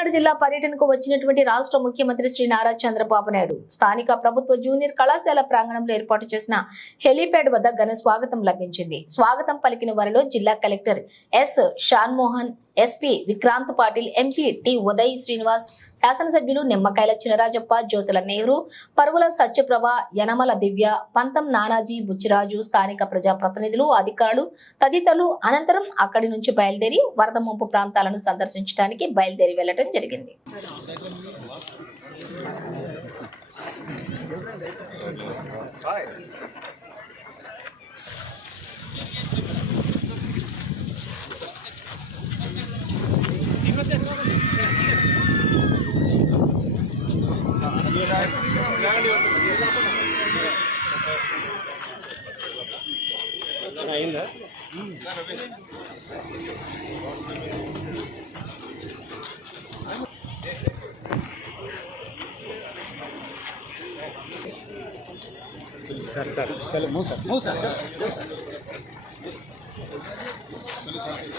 కాకినాడ జిల్లా పర్యటనకు వచ్చినటువంటి రాష్ట్ర ముఖ్యమంత్రి శ్రీ నారా చంద్రబాబు నాయుడు స్థానిక ప్రభుత్వ జూనియర్ కళాశాల ప్రాంగణంలో ఏర్పాటు చేసిన హెలీప్యాడ్ వద్ద ఘన స్వాగతం లభించింది. స్వాగతం పలికిన వారిలో జిల్లా collector S Shan Mohan, SP Vikrant Patil, MP T Uday Srinivas, శాసనసభ్యులు నిమ్మకాయల చినరాజప్ప, జ్యోతుల నెహ్రూ, పరువుల సత్యప్రభ, యనమల దివ్య, పంతం నానాజీ, బుచ్చిరాజు, స్థానిక ప్రజాప్రతినిధులు, అధికారులు తదితరులు అనంతరం అక్కడి నుంచి బయలుదేరి వరద ముంపు ప్రాంతాలను సందర్శించడానికి బయలుదేరి వెళ్లడం జరిగింది.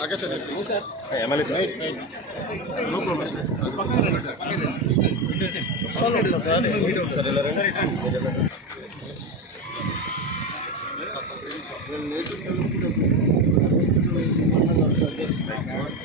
आगे चलिए sir MLA sir no problem sir